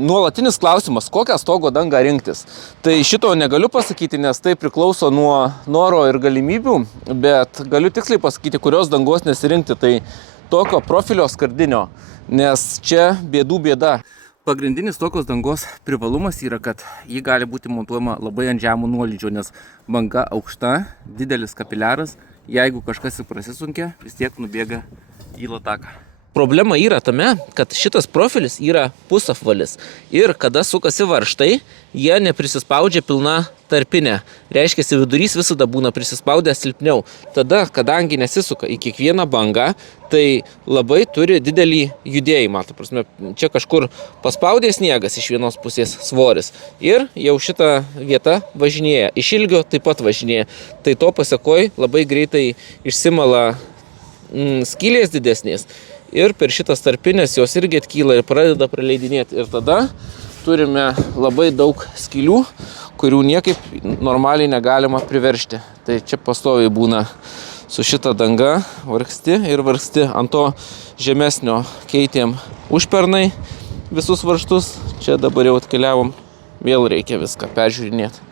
Nuolatinis klausimas, kokią stogo dangą rinktis. Tai šito negaliu pasakyti, nes tai priklauso nuo noro ir galimybių, bet galiu tiksliai pasakyti, kurios dangos nesirinkti. Tai tokio profilio skardinio, nes čia bėdų bėda. Pagrindinis tokios dangos privalumas yra, kad ji gali būti montuojama labai ant žemų nuolydžio, nes banga aukšta, didelis kapiliaras, jeigu kažkas prasisunkia, vis tiek nubėga į lataką. Problema yra tame, kad šitas profilis yra pusapvalis ir kada sukasi varžtai, jie neprisispaudžia pilna tarpinė. Reiškia, vidurys visada būna prisispaudęs silpniau. Tada, kadangi nesisuka į kiekvieną bangą, tai labai turi didelį judėjimą. Ta prasme, čia kažkur paspaudė sniegas iš vienos pusės svoris ir jau šita vieta važinėja. Iš ilgio taip pat važinėja. Tai to pasakoj labai greitai išsimala skylės didesnės. Ir per šitas tarpinės jos irgi atkyla ir pradeda praleidinėti. Ir tada turime labai daug skylių, kurių niekaip normaliai negalima priveržti. Tai čia pastoviai būna su šita danga vargsti ir vargsti. Ant to žemesnio keitėm užpernai visus varžtus. Čia dabar jau atkeliavom, vėl reikia viską peržiūrinėti.